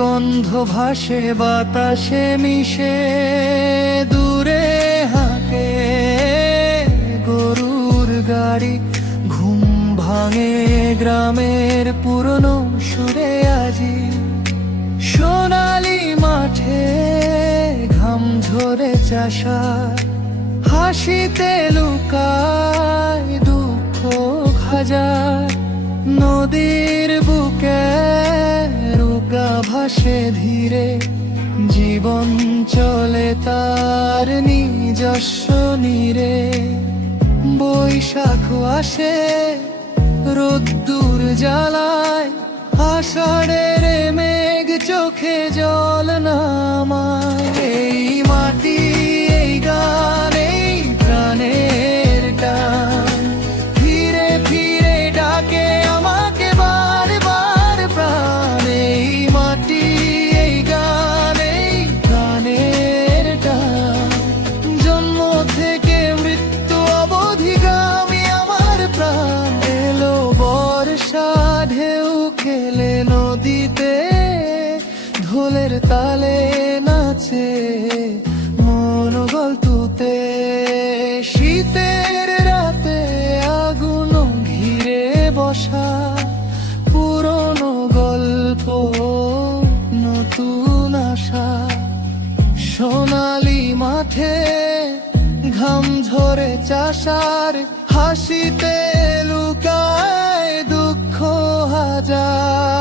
গন্ধ ভাসে বাতাসে মিশে, দূরে হাঁকে গরুর গাড়ি। ঘুম ভাঙে গ্রামের পুরনো সুরে আজি। সোনালি মাঠে ঘাম ঝরে চাষার, হাসিতে লুকায় দুঃখ হাজার। নদীর বুকে রুগা ভাসে ধীরে, জীবন চলে তার নিজস্ব নীরে। বৈশাখ আসে রোদ্দুর জ্বালায়, আষাঢ়ের মেঘ চোখে জল নামায়। এই মাটি, এই গান, এই প্রাণের টান ফিরে ফিরে ডাকে আমাকে বারবার প্রাণ। এই মাটি, এই গান, এই প্রাণের টান, জন্ম থেকে মৃত্যু অবধিগামী আমার প্রাণ। এলো বর্ষা, ঢেউ খেলে নদীতে, ঢোলের তালে নাচে মন গলতুতে। শীতের রাতে আগুন ঘিরে বসা, পুরনো গল্প নতুন আশা। সোনালি মাঠে ঘাম ঝরে চাষার, হাসিতে লুকায় দুঃখ হাজার।